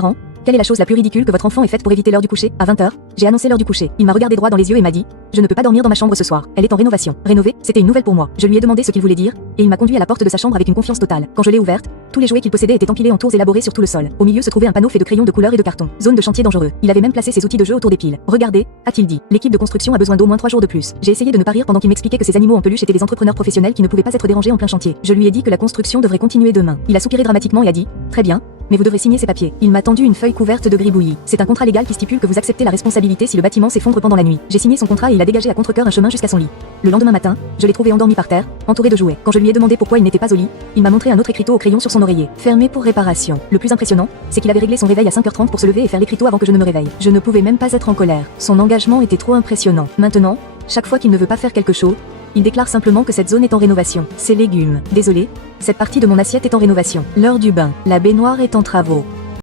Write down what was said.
Parents, quelle est la chose la plus ridicule que votre enfant ait faite pour éviter l'heure du coucher? À 20h, j'ai annoncé l'heure du coucher. Il m'a regardé droit dans les yeux et m'a dit: je ne peux pas dormir dans ma chambre ce soir. Elle est en rénovation. Rénover, c'était une nouvelle pour moi. Je lui ai demandé ce qu'il voulait dire, et il m'a conduit à la porte de sa chambre avec une confiance totale. Quand je l'ai ouverte, tous les jouets qu'il possédait étaient empilés en tours élaborés sur tout le sol. Au milieu se trouvait un panneau fait de crayons de couleur et de carton. Zone de chantier dangereux. Il avait même placé ses outils de jeu autour des piles. Regardez, a-t-il dit. L'équipe de construction a besoin d'au moins 3 jours de plus. J'ai essayé de ne pas rire pendant qu'il m'expliquait que ces animaux en peluche étaient des entrepreneurs professionnels qui ne pouvaient pas être dérangés en plein chantier. Je lui ai dit que la construction devrait continuer demain. Il a soupiré dramatiquement et a dit: très bien, mais vous devrez signer ces papiers. Il m'a tendu une feuille couverte de gribouillis. C'est un contrat légal qui stipule que vous acceptez la responsabilité si le bâtiment s'effondre pendant la nuit. J'ai signé son contrat et il a dégagé à contre-cœur un chemin jusqu'à son lit. Le lendemain matin, je l'ai trouvé endormi par terre, entouré de jouets. Quand je lui ai demandé pourquoi il n'était pas au lit, il m'a montré un autre écriteau au crayon sur son oreiller. Fermé pour réparation. Le plus impressionnant, c'est qu'il avait réglé son réveil à 5h30 pour se lever et faire l'écriteau avant que je ne me réveille. Je ne pouvais même pas être en colère. Son engagement était trop impressionnant. Maintenant, chaque fois qu'il ne veut pas faire quelque chose, il déclare simplement que cette zone est en rénovation. Ces légumes. Désolé, cette partie de mon assiette est en rénovation. L'heure du bain. La baignoire est en travaux.